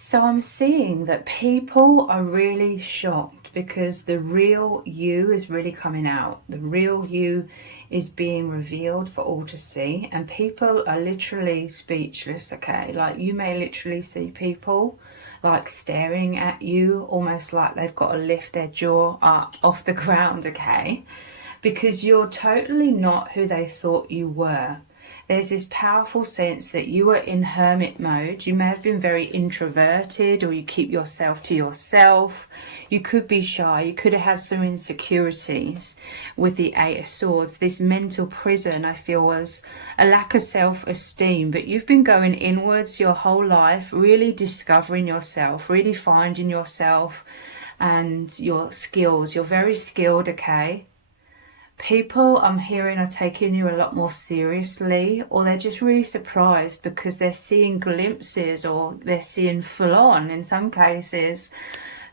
So I'm seeing that people are really shocked because the real you is really coming out. The real you is being revealed for all to see, and people are literally speechless, okay? Like, you may literally see people like staring at you, almost like they've got to lift their jaw up off the ground, okay? Because you're totally not who they thought you were. There's this powerful sense that you were in hermit mode. You may have been very introverted, or you keep yourself to yourself. You could be shy. You could have had some insecurities with the Eight of Swords. This mental prison, I feel, was a lack of self-esteem. But you've been going inwards your whole life, really discovering yourself, really finding yourself and your skills. You're very skilled, okay? People I'm hearing are taking you a lot more seriously, or they're just really surprised because they're seeing glimpses, or they're seeing full on in some cases,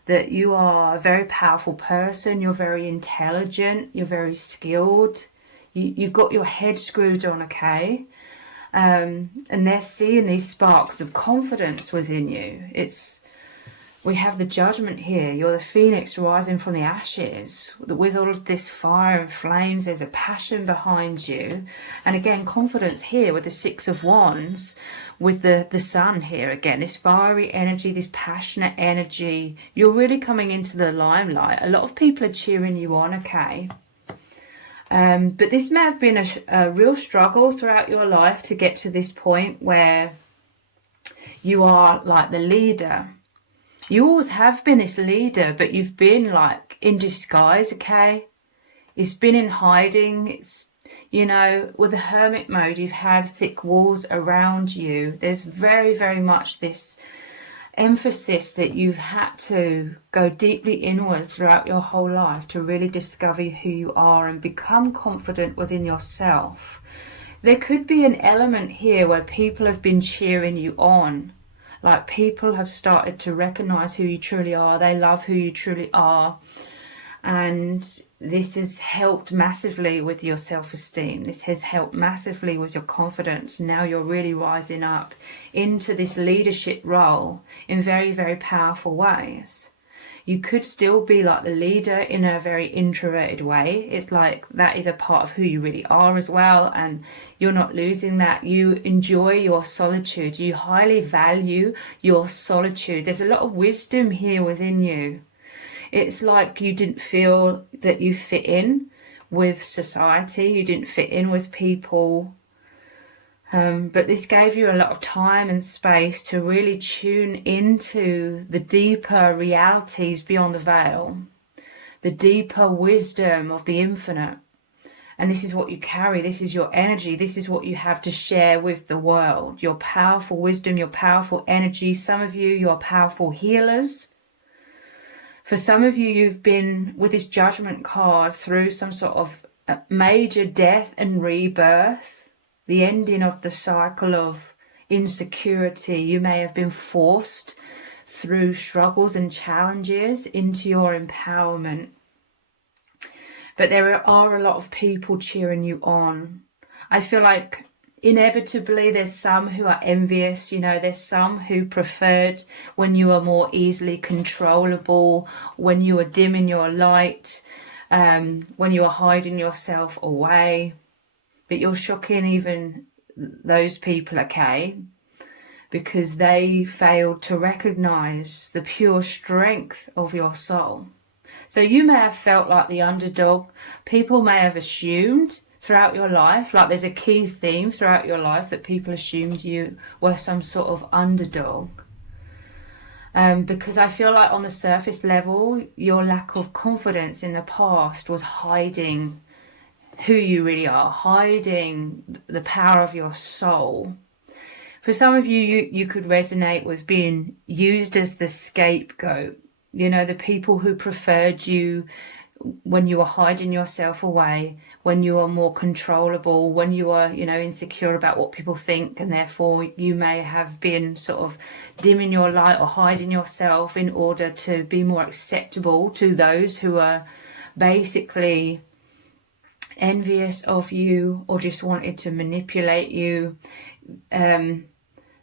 that you are a very powerful person. You're very intelligent, you're very skilled, you've got your head screwed on, okay? And they're seeing these sparks of confidence within you. We have the Judgment here. You're the phoenix rising from the ashes. With all of this fire and flames, there's a passion behind you. And again, confidence here with the Six of Wands, with the sun here. Again, this fiery energy, this passionate energy. You're really coming into the limelight. A lot of people are cheering you on, okay? But this may have been a real struggle throughout your life to get to this point where you are like the leader. You always have been this leader, but you've been like in disguise, okay? It's been in hiding. It's, you know, with the hermit mode, you've had thick walls around you. There's very, very much this emphasis that you've had to go deeply inwards throughout your whole life to really discover who you are and become confident within yourself. There could be an element here where people have been cheering you on. Like, people have started to recognize who you truly are. They love who you truly are. And this has helped massively with your self-esteem. This has helped massively with your confidence. Now you're really rising up into this leadership role in very, very powerful ways. You could still be like the leader in a very introverted way. It's like that is a part of who you really are as well, and you're not losing that. You enjoy your solitude. You highly value your solitude. There's a lot of wisdom here within you. It's like you didn't feel that you fit in with society. You didn't fit in with people. But this gave you a lot of time and space to really tune into the deeper realities beyond the veil, the deeper wisdom of the infinite. And this is what you carry. This is your energy. This is what you have to share with the world. Your powerful wisdom, your powerful energy. Some of you, you're powerful healers. For some of you, you've been with this Judgment card through some sort of major death and rebirth. The ending of the cycle of insecurity. You may have been forced through struggles and challenges into your empowerment. But there are a lot of people cheering you on. I feel like inevitably there's some who are envious. You know, there's some who preferred when you are more easily controllable, when you are dimming your light, when you are hiding yourself away. But you're shocking even those people, okay? Because they failed to recognize the pure strength of your soul. So you may have felt like the underdog. People may have assumed throughout your life, like there's a key theme throughout your life, that people assumed you were some sort of underdog. Because I feel like on the surface level, your lack of confidence in the past was hiding who you really are, hiding the power of your soul. For some of you, you could resonate with being used as the scapegoat. You know, the people who preferred you when you were hiding yourself away, when you are more controllable, when you are, you know, insecure about what people think, and therefore you may have been sort of dimming your light or hiding yourself in order to be more acceptable to those who are basically envious of you or just wanted to manipulate you.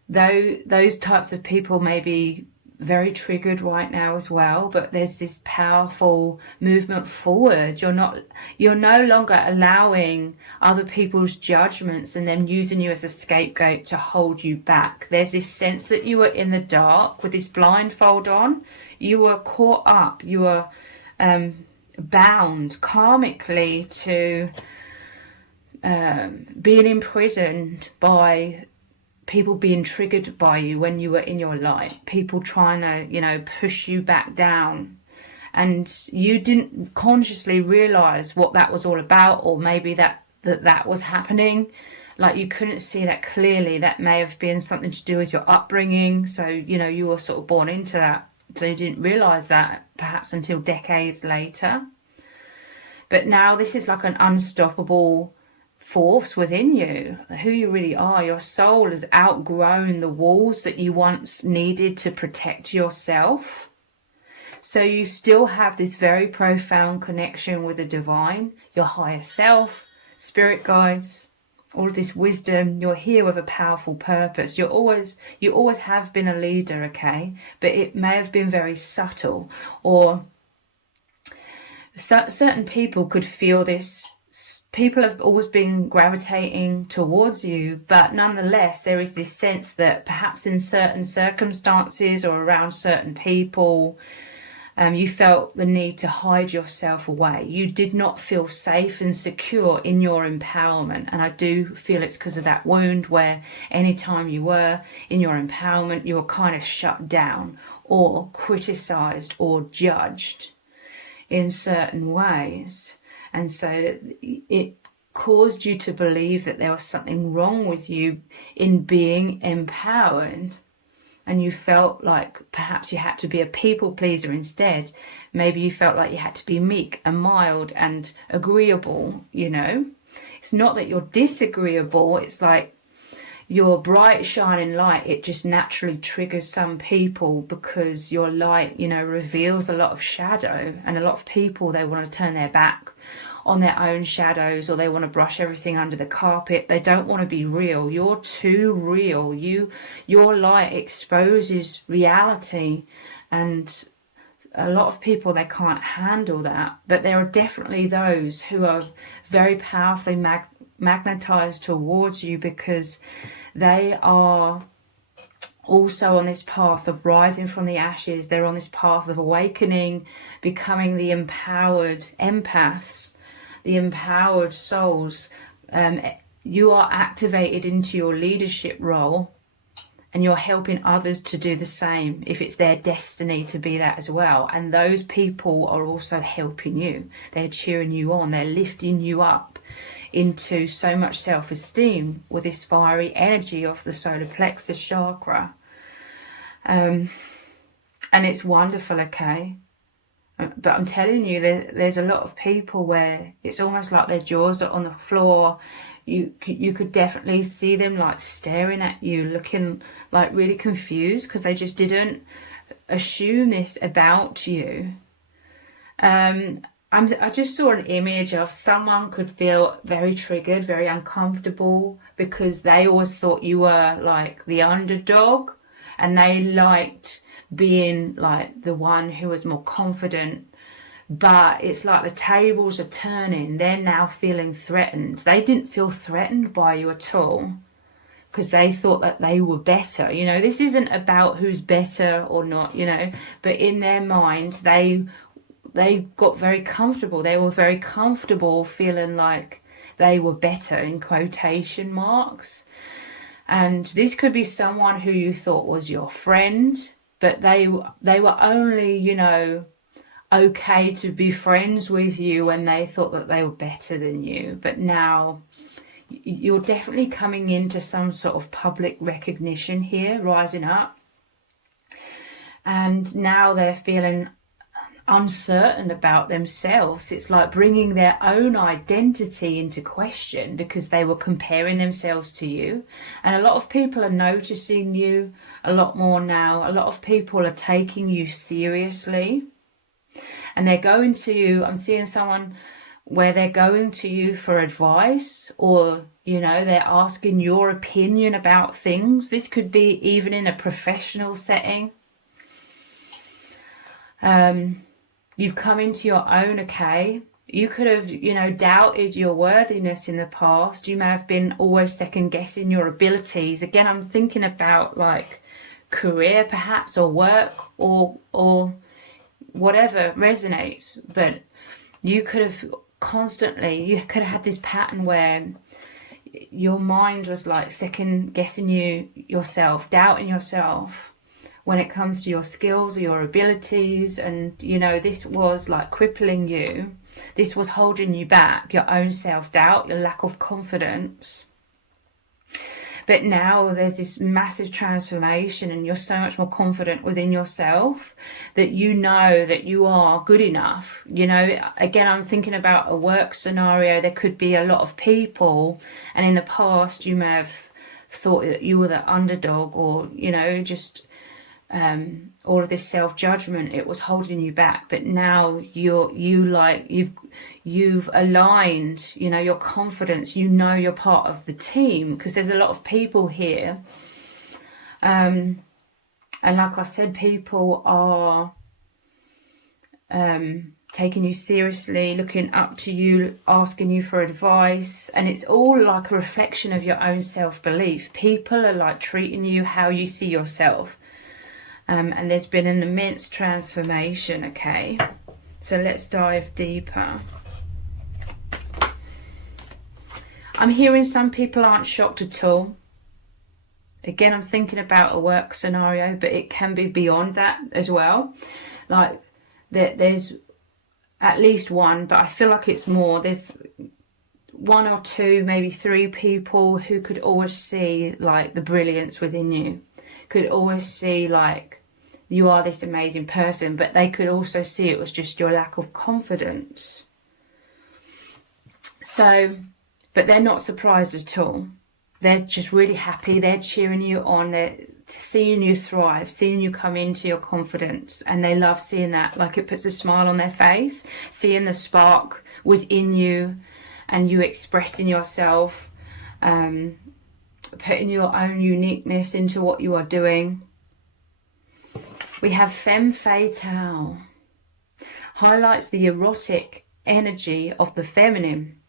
Those types of people may be very triggered right now as well, but there's this powerful movement forward. You're no longer allowing other people's judgments and them using you as a scapegoat to hold you back. There's this sense that you were in the dark with this blindfold on. You were caught up, you were bound karmically to being imprisoned by people being triggered by you when you were in your light, people trying to, push you back down. And you didn't consciously realize what that was all about, or maybe that was happening. Like, you couldn't see that clearly. That may have been something to do with your upbringing. So, you were sort of born into that. So you didn't realize that perhaps until decades later. But now this is like an unstoppable force within you, who you really are. Your soul has outgrown the walls that you once needed to protect yourself. So you still have this very profound connection with the divine, your higher self, spirit guides, all of this wisdom. You're here with a powerful purpose. You always have been a leader, okay? But it may have been very subtle, or certain people could feel this. People have always been gravitating towards you, but nonetheless, there is this sense that perhaps in certain circumstances or around certain people, you felt the need to hide yourself away. You did not feel safe and secure in your empowerment. And I do feel it's because of that wound, where anytime you were in your empowerment, you were kind of shut down or criticized or judged in certain ways. And so it caused you to believe that there was something wrong with you in being empowered. And you felt like perhaps you had to be a people pleaser instead. Maybe you felt like you had to be meek and mild and agreeable, It's not that you're disagreeable. It's like your bright shining light, it just naturally triggers some people, because your light, reveals a lot of shadow. And a lot of people, they want to turn their back on their own shadows, or they want to brush everything under the carpet. They don't want to be real. You're too real. Your light exposes reality, and a lot of people, they can't handle that. But there are definitely those who are very powerfully magnetized towards you, because they are also on this path of rising from the ashes. They're on this path of awakening, becoming the empowered empaths, the empowered souls. You are activated into your leadership role, and you're helping others to do the same if it's their destiny to be that as well. And those people are also helping you. They're cheering you on. They're lifting you up into so much self-esteem with this fiery energy of the solar plexus chakra. And it's wonderful, okay? But I'm telling you, there's a lot of people where it's almost like their jaws are on the floor. You could definitely see them like staring at you, looking like really confused, because they just didn't assume this about you. I just saw an image of someone could feel very triggered, very uncomfortable, because they always thought you were like the underdog, and they liked being like the one who was more confident. But it's like the tables are turning. They're now feeling threatened. They didn't feel threatened by you at all, because they thought that they were better. This isn't about who's better or not, but in their minds, they got very comfortable. They were very comfortable feeling like they were better, in quotation marks. And this could be someone who you thought was your friend, but they were only, okay to be friends with you when they thought that they were better than you. But now you're definitely coming into some sort of public recognition here, rising up. And now they're feeling uncertain about themselves. It's like bringing their own identity into question, because they were comparing themselves to you. And a lot of people are noticing you a lot more now. A lot of people are taking you seriously, and they're going to you. I'm seeing someone where they're going to you for advice, or they're asking your opinion about things. This could be even in a professional setting. You've come into your own, okay? You could have, doubted your worthiness in the past. You may have been always second guessing your abilities. Again, I'm thinking about like career perhaps, or work, or whatever resonates. But you could have you could have had this pattern where your mind was like second guessing yourself, doubting yourself when it comes to your skills or your abilities. And this was like crippling you. This was holding you back, your own self-doubt, your lack of confidence. But now there's this massive transformation, and you're so much more confident within yourself that you know that you are good enough. Again, I'm thinking about a work scenario. There could be a lot of people, and in the past you may have thought that you were the underdog, or just all of this self-judgment, it was holding you back. But now you've aligned, your confidence, you're part of the team, because there's a lot of people here. And like I said, people are taking you seriously, looking up to you, asking you for advice, and it's all like a reflection of your own self-belief. People are like treating you how you see yourself. And there's been an immense transformation, okay? So let's dive deeper. I'm hearing some people aren't shocked at all. Again, I'm thinking about a work scenario, but it can be beyond that as well. Like, there's at least one, but I feel like it's more. There's one or two, maybe three people who could always see, like, the brilliance within you. Could always see, like, you are this amazing person, but they could also see it was just your lack of confidence. So, but they're not surprised at all. They're just really happy. They're cheering you on. They're seeing you thrive, seeing you come into your confidence, and they love seeing that. Like, it puts a smile on their face, seeing the spark within you, and you expressing yourself, putting your own uniqueness into what you are doing. We have femme fatale. Highlights the erotic energy of the feminine.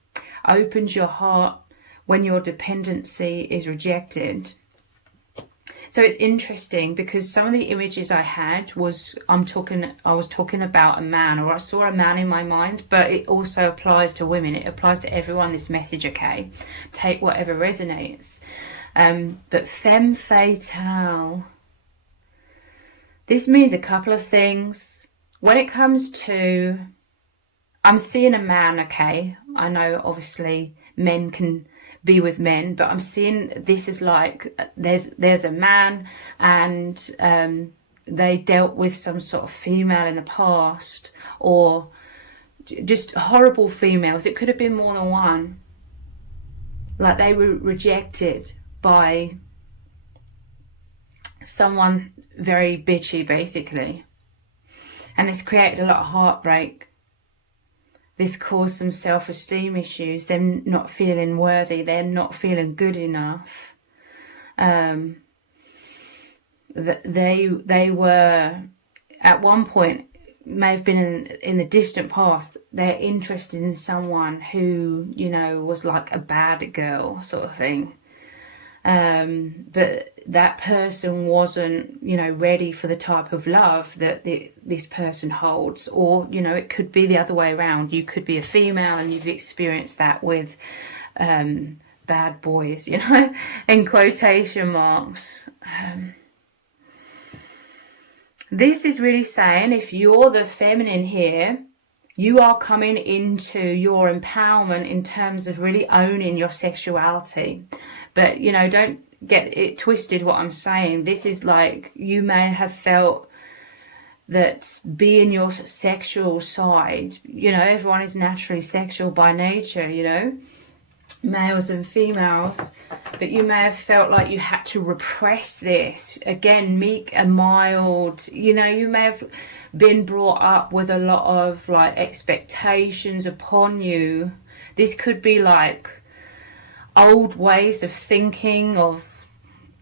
Opens your heart when your dependency is rejected. So it's interesting, because some of the images I had was, I was talking about a man, or I saw a man in my mind, but it also applies to women. It applies to everyone, this message, okay? Take whatever resonates. But femme fatale. This means a couple of things. When it comes to, I'm seeing a man, okay? I know obviously men can be with men, but I'm seeing this is like there's a man, and they dealt with some sort of female in the past, or just horrible females. It could have been more than one. Like, they were rejected by someone very bitchy, basically, and this created a lot of heartbreak. This caused some self-esteem issues, them not feeling worthy, they're not feeling good enough. They were, at one point, may have been in the distant past, they're interested in someone who, was like a bad girl sort of thing. But that person wasn't, ready for the type of love that this person holds. Or, it could be the other way around. You could be a female and you've experienced that with bad boys, in quotation marks. This is really saying, if you're the feminine here, you are coming into your empowerment in terms of really owning your sexuality. But, don't get it twisted what I'm saying. This is like, you may have felt that being your sexual side, everyone is naturally sexual by nature, males and females. But you may have felt like you had to repress this. Again, meek and mild, you may have been brought up with a lot of like expectations upon you. This could be like old ways of thinking, of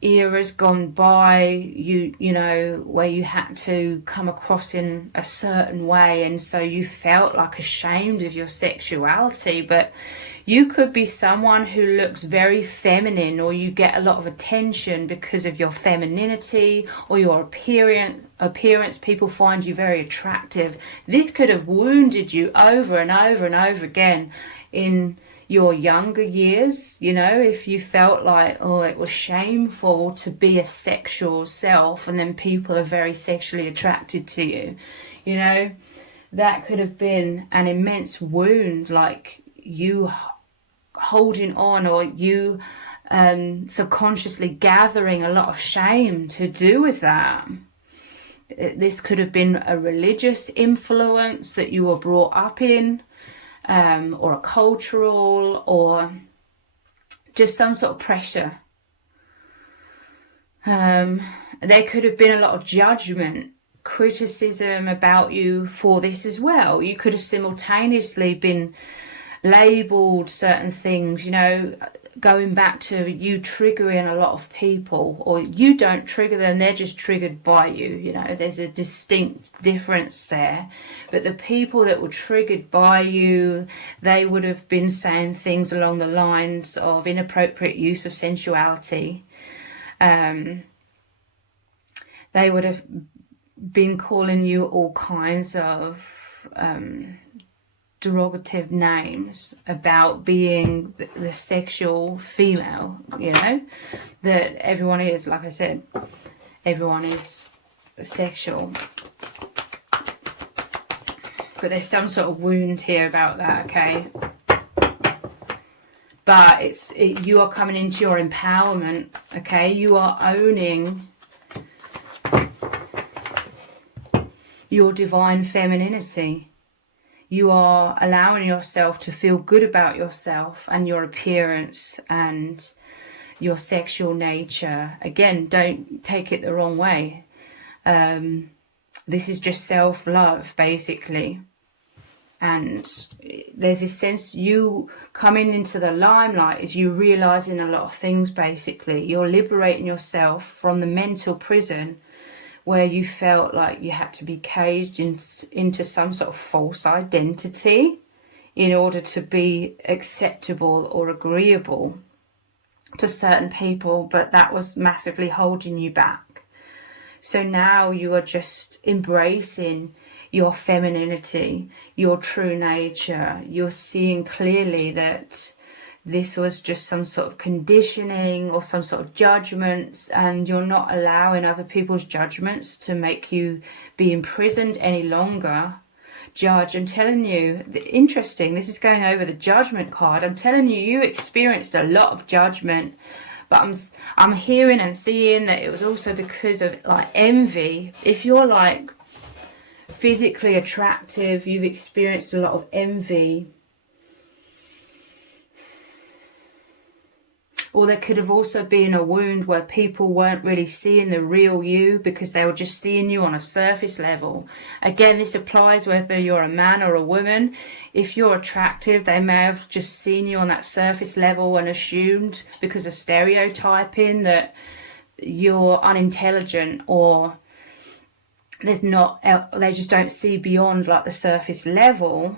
eras gone by, you know, where you had to come across in a certain way, and so you felt like ashamed of your sexuality. But you could be someone who looks very feminine, or you get a lot of attention because of your femininity or your appearance. People find you very attractive. This could have wounded you over and over and over again in your younger years, you know, if you felt like, oh, it was shameful to be a sexual self, and then people are very sexually attracted to you, you know, that could have been an immense wound, like you holding on, or you subconsciously gathering a lot of shame to do with that. This could have been a religious influence that you were brought up in, or a cultural, or just some sort of pressure. There could have been a lot of judgment, criticism about you for this as well. You could have simultaneously been labelled certain things, you know, going back to you triggering a lot of people, or you don't trigger them, they're just triggered by you, you know, there's a distinct difference there. But the people that were triggered by you, they would have been saying things along the lines of inappropriate use of sensuality. They would have been calling you all kinds of derogative names about being the sexual female, you know, that everyone is, like I said, everyone is sexual. But there's some sort of wound here about that, okay? But you are coming into your empowerment, okay? You are owning your divine femininity. You are allowing yourself to feel good about yourself and your appearance and your sexual nature. Again, don't take it the wrong way. This is just self-love, basically. And there's this sense you coming into the limelight is you realising a lot of things, basically. You're liberating yourself from the mental prison where you felt like you had to be caged into some sort of false identity in order to be acceptable or agreeable to certain people, but that was massively holding you back. So now you are just embracing your femininity, your true nature. You're seeing clearly that this was just some sort of conditioning or some sort of judgments, and you're not allowing other people's judgments to make you be imprisoned any longer. Judge, I'm telling you, interesting, this is going over the judgment card. I'm telling you, you experienced a lot of judgment, but I'm hearing and seeing that it was also because of like envy. If you're like physically attractive, you've experienced a lot of envy. Or there could have also been a wound where people weren't really seeing the real you because they were just seeing you on a surface level. Again, this applies whether you're a man or a woman. If you're attractive, they may have just seen you on that surface level and assumed, because of stereotyping, that you're unintelligent, or they just don't see beyond like the surface level.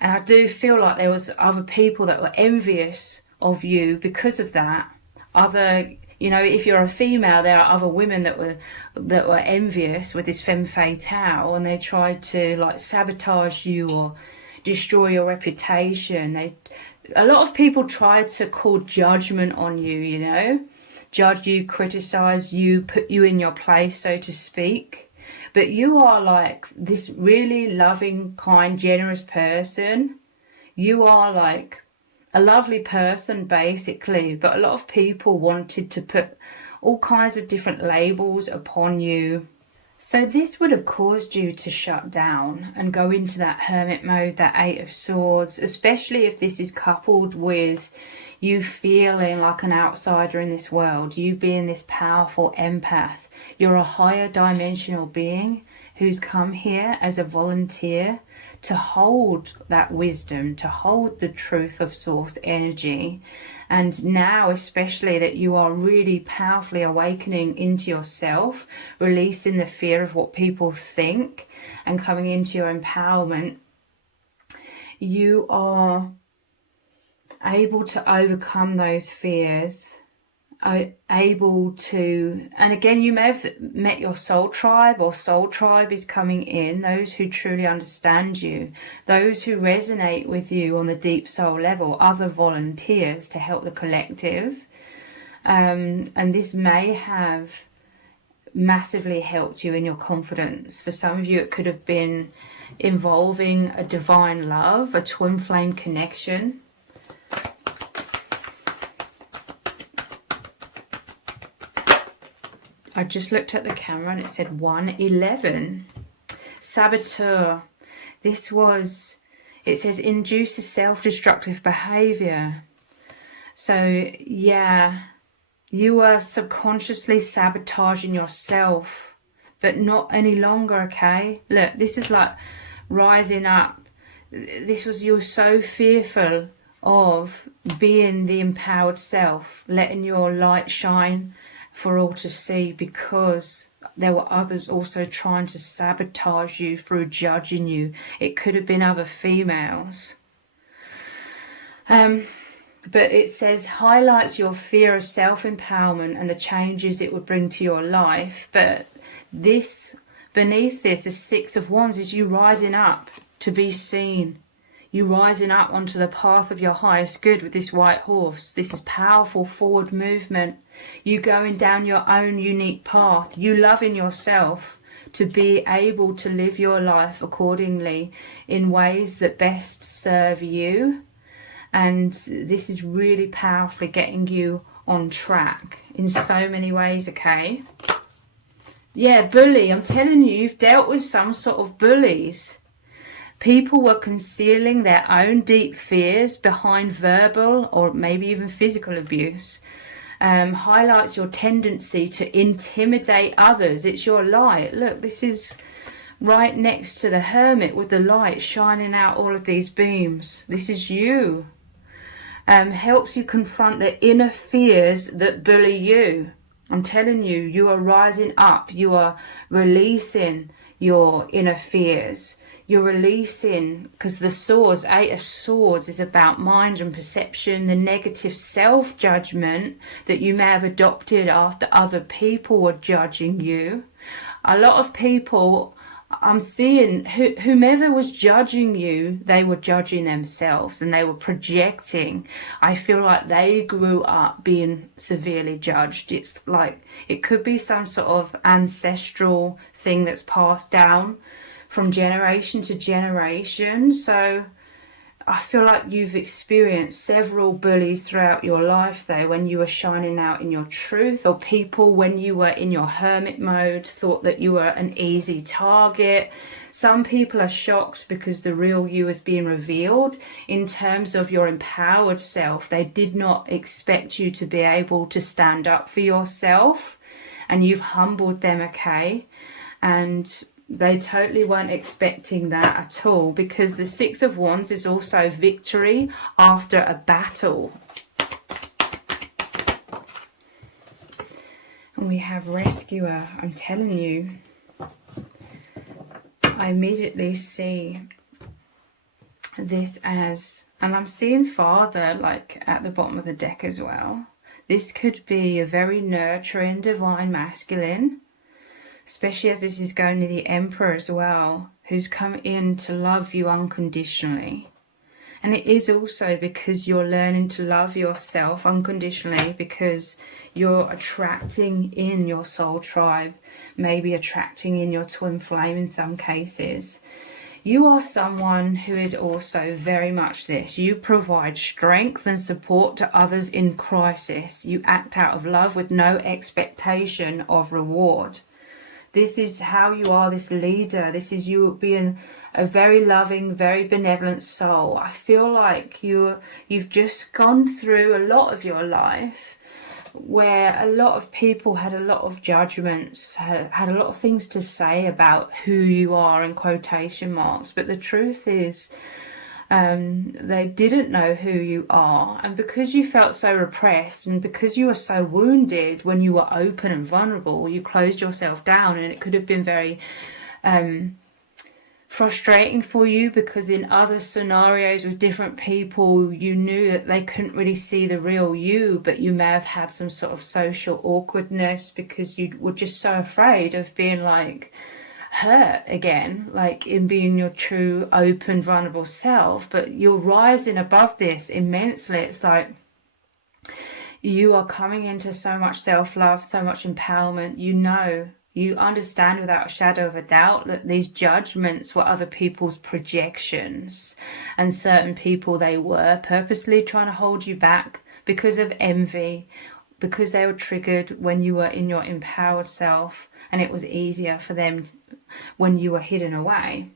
And I do feel like there was other people that were envious of you because of that. Other, you know, if you're a female, there are other women that were envious with this femme fatale, and they tried to like sabotage you or destroy your reputation. A lot of people tried to call judgment on you, you know, judge you, criticize you, put you in your place, so to speak. But you are like this really loving, kind, generous person. You are like a lovely person, basically, but a lot of people wanted to put all kinds of different labels upon you. So this would have caused you to shut down and go into that hermit mode, that Eight of Swords, especially if this is coupled with you feeling like an outsider in this world, you being this powerful empath. You're a higher dimensional being who's come here as a volunteer to hold that wisdom, to hold the truth of source energy. And now especially that you are really powerfully awakening into yourself, releasing the fear of what people think and coming into your empowerment, you are able to overcome those fears, able to, and again, you may have met your soul tribe, or soul tribe is coming in, those who truly understand you, those who resonate with you on the deep soul level, other volunteers to help the collective. And this may have massively helped you in your confidence. For some of you, it could have been involving a divine love, a twin flame connection. I just looked at the camera and it said 111. Saboteur. This was, it says induces self-destructive behavior. So yeah, you are subconsciously sabotaging yourself, but not any longer, okay? Look, this is like rising up. This was, you're so fearful of being the empowered self, letting your light shine for all to see, because there were others also trying to sabotage you through judging you. It could have been other females. But it says highlights your fear of self-empowerment and the changes it would bring to your life. But this, beneath this, the Six of Wands, is you rising up to be seen. You rising up onto the path of your highest good with this white horse. This is powerful forward movement. You going down your own unique path. You loving yourself to be able to live your life accordingly in ways that best serve you. And this is really powerfully getting you on track in so many ways, okay? Yeah, bully. I'm telling you, you've dealt with some sort of bullies. People were concealing their own deep fears behind verbal or maybe even physical abuse. Highlights your tendency to intimidate others. It's your light. Look, this is right next to the Hermit with the light shining out all of these beams. This is you. Helps you confront the inner fears that bully you. I'm telling you, you are rising up. You are releasing your inner fears. You're releasing, because the swords, Eight of Swords, is about mind and perception, the negative self-judgment that you may have adopted after other people were judging you. A lot of people, I'm seeing, whomever was judging you, they were judging themselves and they were projecting. I feel like they grew up being severely judged. It's like, it could be some sort of ancestral thing that's passed down from generation to generation. So I feel like you've experienced several bullies throughout your life though, when you were shining out in your truth, or people when you were in your hermit mode thought that you were an easy target. Some people are shocked because the real you is being revealed in terms of your empowered self. They did not expect you to be able to stand up for yourself, and you've humbled them, okay? And they totally weren't expecting that at all, because the Six of Wands is also victory after a battle. And we have Rescuer. I'm telling you, I immediately see this as, and I'm seeing Father like at the bottom of the deck as well. This could be a very nurturing divine masculine, especially as this is going to the Emperor as well, who's come in to love you unconditionally. And it is also because you're learning to love yourself unconditionally, because you're attracting in your soul tribe, maybe attracting in your twin flame in some cases. You are someone who is also very much this. You provide strength and support to others in crisis. You act out of love with no expectation of reward. This is how you are, this leader. This is you being a very loving, very benevolent soul. I feel like you've just gone through a lot of your life where a lot of people had a lot of judgments, had a lot of things to say about who you are in quotation marks, but the truth is they didn't know who you are, and because you felt so repressed and because you were so wounded when you were open and vulnerable, you closed yourself down, and it could have been very frustrating for you, because in other scenarios with different people you knew that they couldn't really see the real you, but you may have had some sort of social awkwardness because you were just so afraid of being like hurt again, like in being your true open vulnerable self. But you're rising above this immensely. It's like you are coming into so much self-love, so much empowerment. You understand without a shadow of a doubt that these judgments were other people's projections, and certain people, they were purposely trying to hold you back because of envy, because they were triggered when you were in your empowered self, and it was easier for them when you were hidden away.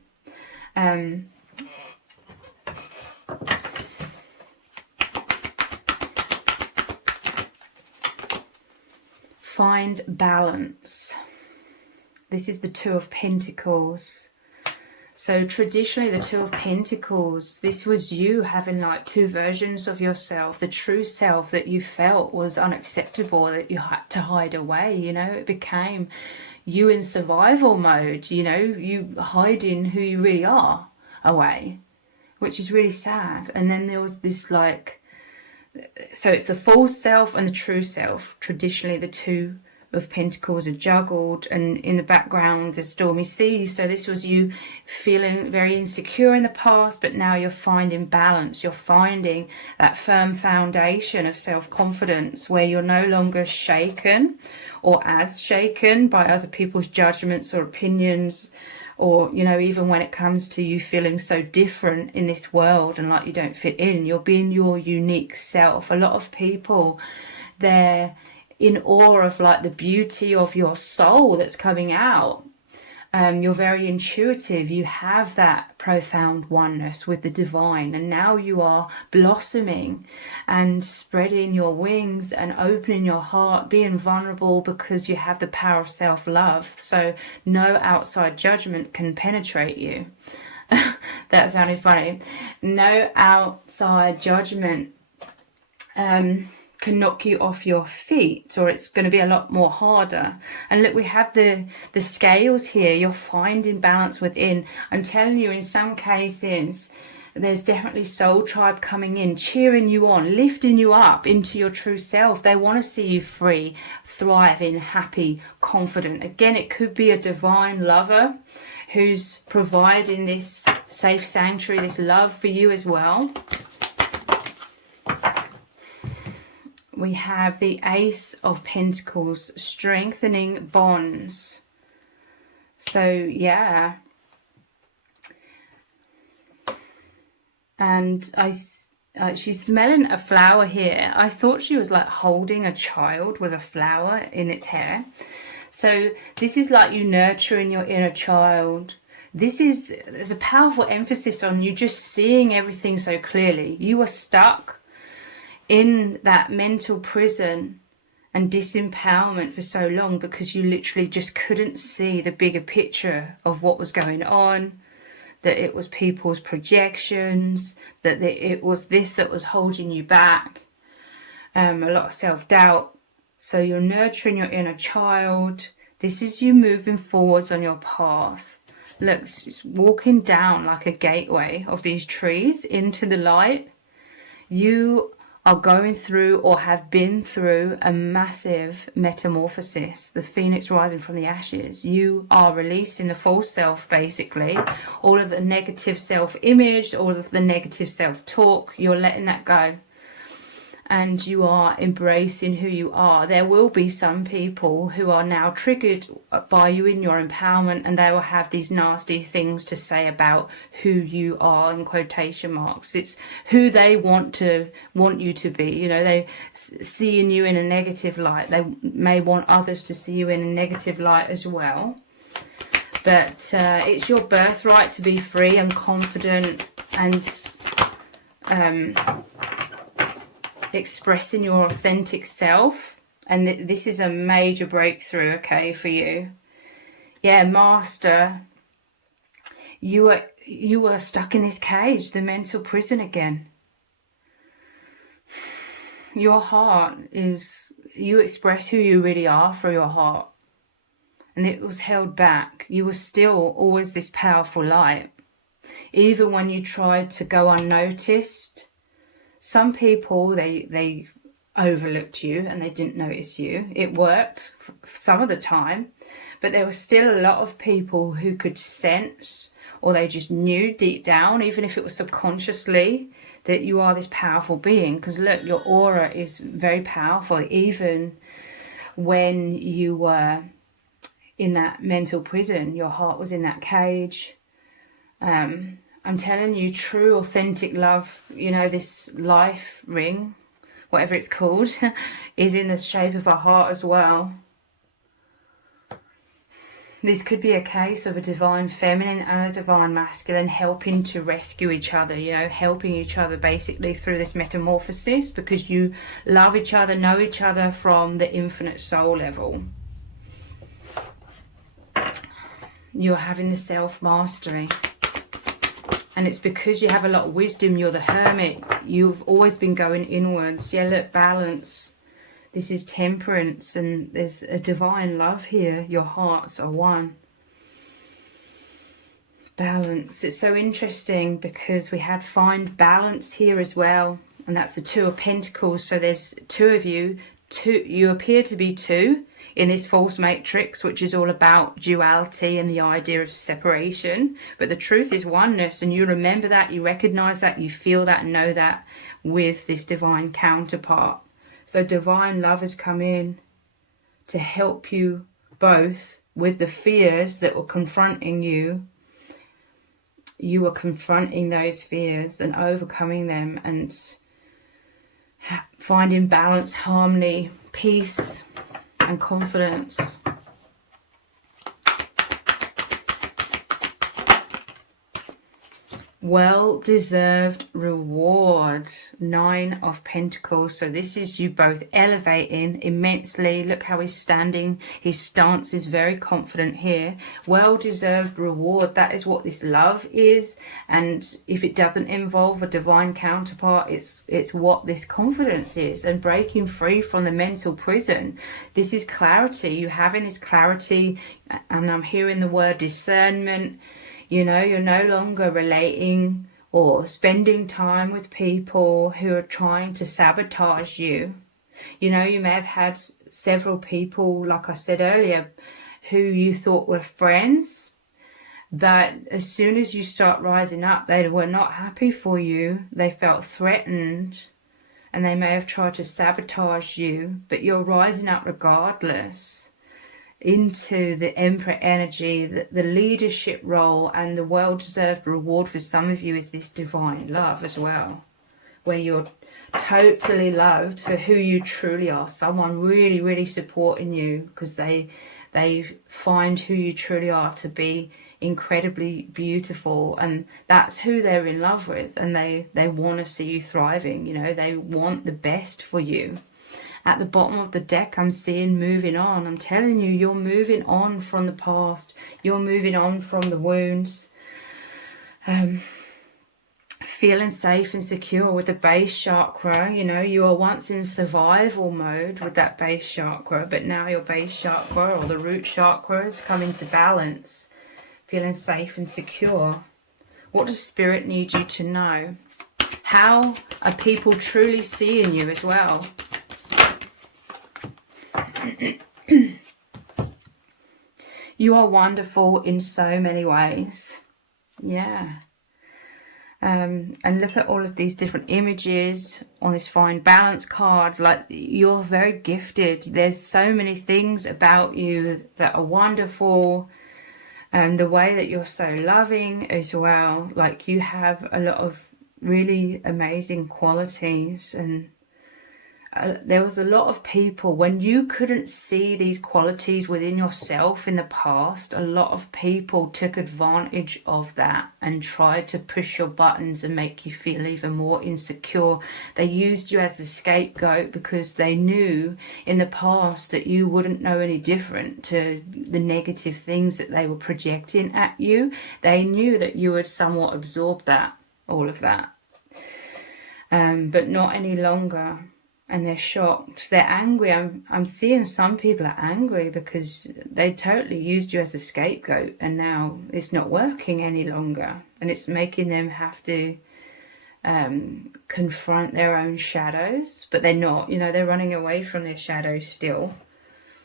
Find balance. This is the Two of Pentacles. So traditionally the Two of Pentacles, this was you having like two versions of yourself. The true self that you felt was unacceptable, that you had to hide away, you know. It became you in survival mode, you know, you hiding who you really are away, which is really sad. And then there was this like, so it's the false self and the true self. Traditionally the Two of Pentacles are juggled, and in the background there's stormy seas. So this was you feeling very insecure in the past, but now you're finding balance. You're finding that firm foundation of self-confidence where you're no longer shaken or as shaken by other people's judgments or opinions, or, you know, even when it comes to you feeling so different in this world and like you don't fit in. You're being your unique self. A lot of people, they're in awe of like the beauty of your soul that's coming out. You're very intuitive. You have that profound oneness with the divine, and now you are blossoming and spreading your wings and opening your heart, being vulnerable, because you have the power of self-love. So no outside judgment can penetrate you. That sounded funny. No outside judgment can knock you off your feet, or it's going to be a lot more harder. And look, we have the scales here. You're finding balance within. I'm telling you, in some cases there's definitely soul tribe coming in, cheering you on, lifting you up into your true self. They want to see you free, thriving, happy, confident. Again, it could be a divine lover who's providing this safe sanctuary, this love for you as well. We have the Ace of Pentacles, strengthening bonds. So, yeah. And she's smelling a flower here. I thought she was like holding a child with a flower in its hair. So this is like you nurturing your inner child. There's a powerful emphasis on you just seeing everything so clearly. You were stuck in that mental prison and disempowerment for so long because you literally just couldn't see the bigger picture of what was going on, that it was people's projections, that it was this that was holding you back, a lot of self-doubt. So you're nurturing your inner child. This is you moving forwards on your path. Look, it's walking down like a gateway of these trees into the light. You are going through or have been through a massive metamorphosis, the phoenix rising from the ashes. You are releasing the false self, basically, all of the negative self-image, all of the negative self-talk. You're letting that go, and you are embracing who you are. There will be some people who are now triggered by you in your empowerment, and they will have these nasty things to say about who you are, in quotation marks. It's who they want you to be. You know, they seeing you in a negative light. They may want others to see you in a negative light as well. But it's your birthright to be free and confident and expressing your authentic self. And this is a major breakthrough, okay, for you. Yeah, Master, you are stuck in this cage, the mental prison again. Your heart is, you express who you really are through your heart. And it was held back. You were still always this powerful light. Even when you tried to go unnoticed, some people, they overlooked you and they didn't notice you. It worked for some of the time, but there was still a lot of people who could sense, or they just knew deep down, even if it was subconsciously, that you are this powerful being. Because look, your aura is very powerful. Even when you were in that mental prison, your heart was in that cage. I'm telling you, true authentic love, you know, this life ring, whatever it's called, is in the shape of a heart as well. This could be a case of a divine feminine and a divine masculine helping to rescue each other, you know, helping each other basically through this metamorphosis, because you love each other, know each other from the infinite soul level. You're having the self-mastery. And it's because you have a lot of wisdom. You're the hermit. You've always been going inwards. Yeah, look, balance. This is temperance, and there's a divine love here. Your hearts are one. Balance. It's so interesting because we had find balance here as well. And that's the Two of Pentacles. So there's two of you. You appear to be two in this false matrix, which is all about duality and the idea of separation. But the truth is oneness, and you remember that, you recognize that, you feel that, know that with this divine counterpart. So divine love has come in to help you both with the fears that were confronting you. You were confronting those fears and overcoming them and finding balance, harmony, peace and confidence. Well-deserved reward. 9 of Pentacles. So this is you both elevating immensely. Look how he's standing. His stance is very confident here. Well-deserved reward. That is what this love is. And if it doesn't involve a divine counterpart, it's what this confidence is. And breaking free from the mental prison. This is clarity. You having this clarity. And I'm hearing the word discernment. You know, you're no longer relating or spending time with people who are trying to sabotage you. You know, you may have had several people, like I said earlier, who you thought were friends. But as soon as you start rising up, they were not happy for you. They felt threatened and they may have tried to sabotage you. But you're rising up regardless into the Emperor energy, the leadership role, and the well-deserved reward for some of you is this divine love as well, where you're totally loved for who you truly are. Someone really, really supporting you because they find who you truly are to be incredibly beautiful, and that's who they're in love with, and they want to see you thriving. You know, they want the best for you. At the bottom of the deck, I'm seeing moving on. I'm telling you, you're moving on from the past. You're moving on from the wounds. Feeling safe and secure with the base chakra. You know, you were once in survival mode with that base chakra, but now your base chakra or the root chakra is coming to balance. Feeling safe and secure. What does Spirit need you to know? How are people truly seeing you as well? You are wonderful in so many ways. Yeah. And look at all of these different images on this fine balance card. Like, you're very gifted. There's so many things about you that are wonderful. And the way that you're so loving as well. Like, you have a lot of really amazing qualities. And there was a lot of people, when you couldn't see these qualities within yourself in the past, a lot of people took advantage of that and tried to push your buttons and make you feel even more insecure. They used you as the scapegoat because they knew in the past that you wouldn't know any different to the negative things that they were projecting at you. They knew that you would somewhat absorb that, all of that, but not any longer. And they're shocked, they're angry. I'm seeing some people are angry because they totally used you as a scapegoat, and now it's not working any longer, and it's making them have to confront their own shadows. But they're not, you know, they're running away from their shadows still,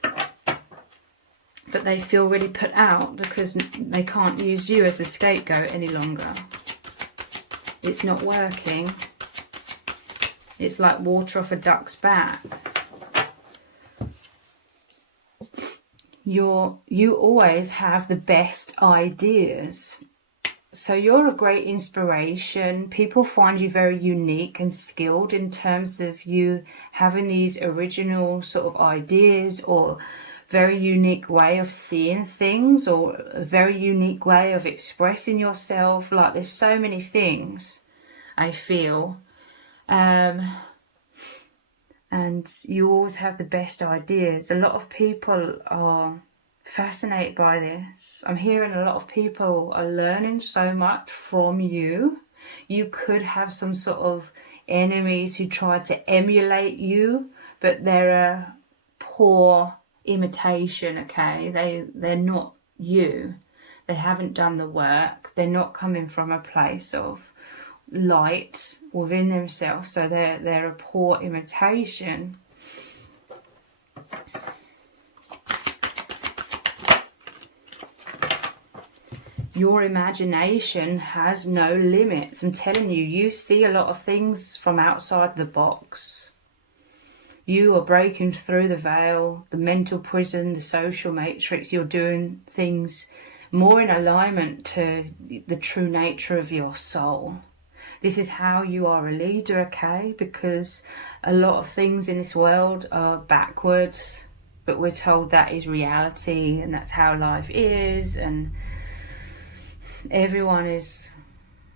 but they feel really put out because they can't use you as a scapegoat any longer. It's not working. It's like water off a duck's back. You always have the best ideas. So you're a great inspiration. People find you very unique and skilled in terms of you having these original sort of ideas, or very unique way of seeing things, or a very unique way of expressing yourself. Like, there's so many things, I feel. And you always have the best ideas. A lot of people are fascinated by this. I'm hearing a lot of people are learning so much from you. You could have some sort of enemies who try to emulate you, but they're a poor imitation, okay? They're not you. They haven't done the work. They're not coming from a place of light within themselves, so they're a poor imitation. Your imagination has no limits. I'm telling you, you see a lot of things from outside the box. You are breaking through the veil, the mental prison, the social matrix. You're doing things more in alignment to the true nature of your soul. This is how you are a leader, okay? Because a lot of things in this world are backwards, but we're told that is reality and that's how life is, and everyone is,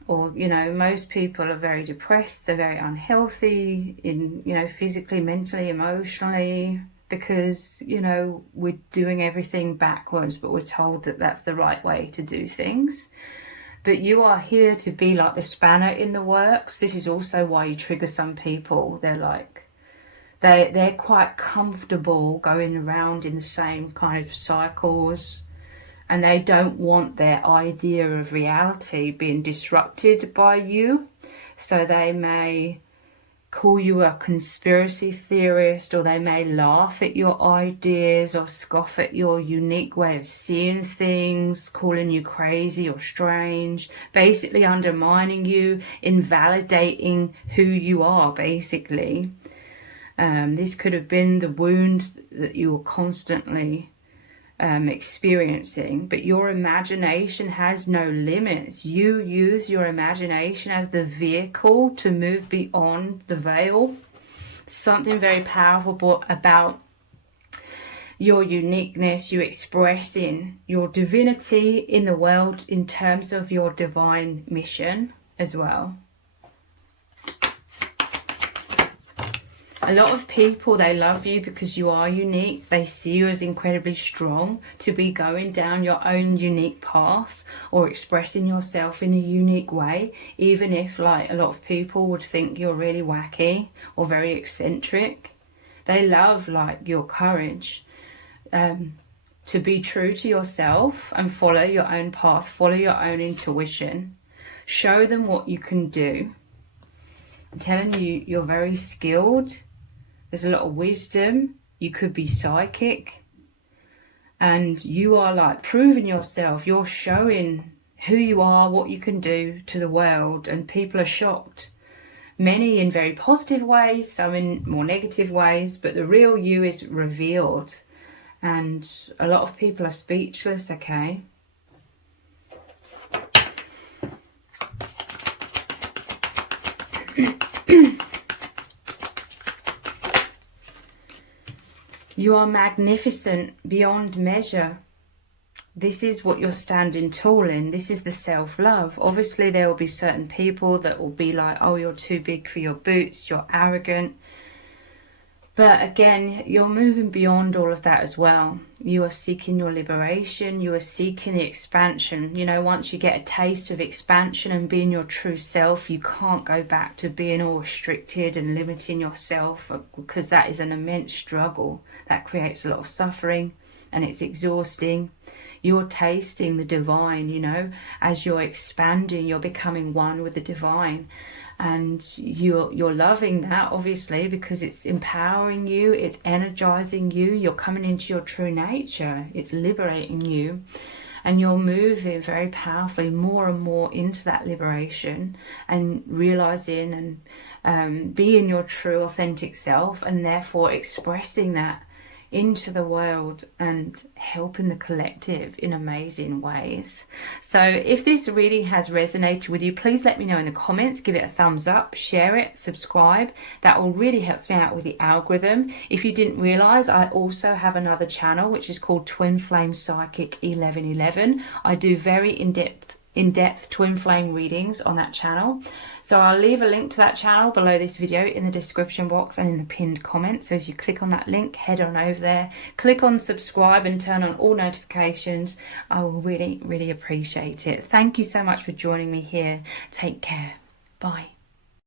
or, you know, most people are very depressed, they're very unhealthy in, you know, physically, mentally, emotionally, because, you know, we're doing everything backwards, but we're told that that's the right way to do things. But you are here to be like the spanner in the works. This is also why you trigger some people. They're like, they're quite comfortable going around in the same kind of cycles, and they don't want their idea of reality being disrupted by you. So they may call you a conspiracy theorist, or they may laugh at your ideas or scoff at your unique way of seeing things, calling you crazy or strange, basically undermining you, invalidating who you are, basically. This could have been the wound that you were constantly experiencing, but your imagination has no limits. You use your imagination as the vehicle to move beyond the veil. Something very powerful about your uniqueness, you expressing your divinity in the world in terms of your divine mission as well. A lot of people, they love you because you are unique. They see you as incredibly strong to be going down your own unique path or expressing yourself in a unique way, even if, like, a lot of people would think you're really wacky or very eccentric. They love, like, your courage to be true to yourself and follow your own path, follow your own intuition. Show them what you can do. I'm telling you, you're very skilled. There's a lot of wisdom. You could be psychic. And you are, like, proving yourself. You're showing who you are, what you can do to the world. And people are shocked. Many in very positive ways, some in more negative ways. But the real you is revealed. And a lot of people are speechless, okay? You are magnificent beyond measure. This is what you're standing tall in. This is the self-love. Obviously, there will be certain people that will be like, oh, you're too big for your boots, you're arrogant. But again, you're moving beyond all of that as well. You are seeking your liberation. You are seeking the expansion. You know, once you get a taste of expansion and being your true self, you can't go back to being all restricted and limiting yourself, because that is an immense struggle. That creates a lot of suffering and it's exhausting. You're tasting the divine, you know, as you're expanding, you're becoming one with the divine. And you're loving that, obviously, because it's empowering you, it's energizing you, you're coming into your true nature, it's liberating you, and you're moving very powerfully more and more into that liberation and realizing and being your true authentic self, and therefore expressing that into the world and helping the collective in amazing ways. So if this really has resonated with you, please let me know in the comments. Give it a thumbs up, share it, subscribe. That will really help me out with the algorithm. If you didn't realize, I also have another channel which is called Twin Flame Psychic 1111. I do very in-depth twin flame readings on that channel. So I'll leave a link to that channel below this video in the description box and in the pinned comment. So if you click on that link, head on over there, click on subscribe and turn on all notifications. I will really, really appreciate it. Thank you so much for joining me here. Take care. Bye.